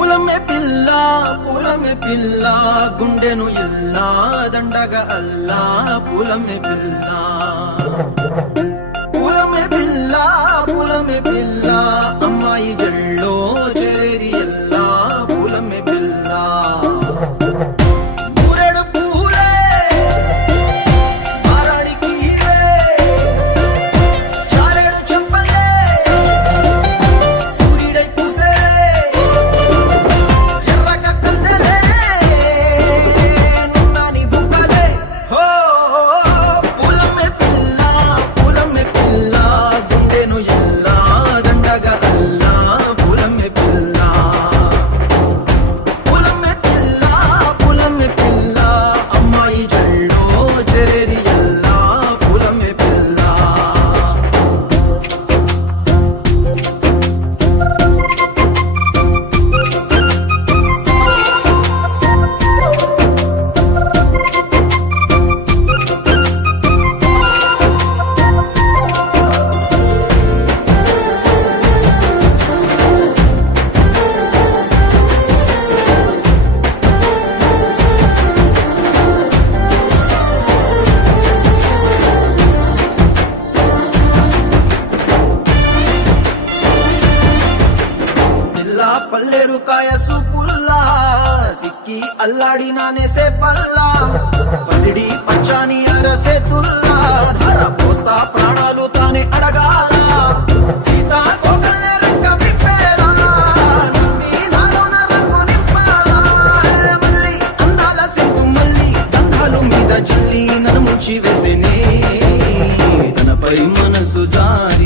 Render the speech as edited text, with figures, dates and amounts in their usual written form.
పూలమే పిల్ల గుండెను ఇల్లా దండగా అల్లా పూలమే పిల్ల పూలమే పిల్ల అమ్మాయి జల్లో చేరేది ఎల్లా పూలమే పిల్ల పూరెడు పూలే మారాడికి చారేడు చెప్పలే సూర్యుడై పూసే ఎర్రగా కందలే నున్నాని బుగ్గలే హో పూలమే పిల్ల గుండెను ఎల్లా దండగా అల్లా పూలమే పిల్ల అమ్మాయి జల్లో చేరేది ఎల్లా పూలమే పిల్ల పల్లేరు కాయ సూపుల్లా సిక్కి అల్లాడినానేసే పల్లా పసిడి పచ్చాని అరసే తుల్లా ధర పోస్తా ప్రాణాలు తానే అడగాల సీతా కోకల్లే రెక్క విప్పేలా నవ్వి నాలోన రంగు నింపాలా మళ్ళీ అందాల సింపు మళ్ళీ దండాలు మీద జల్లి నన్ను ముంచి వేసేనే తనపై మనసు జారి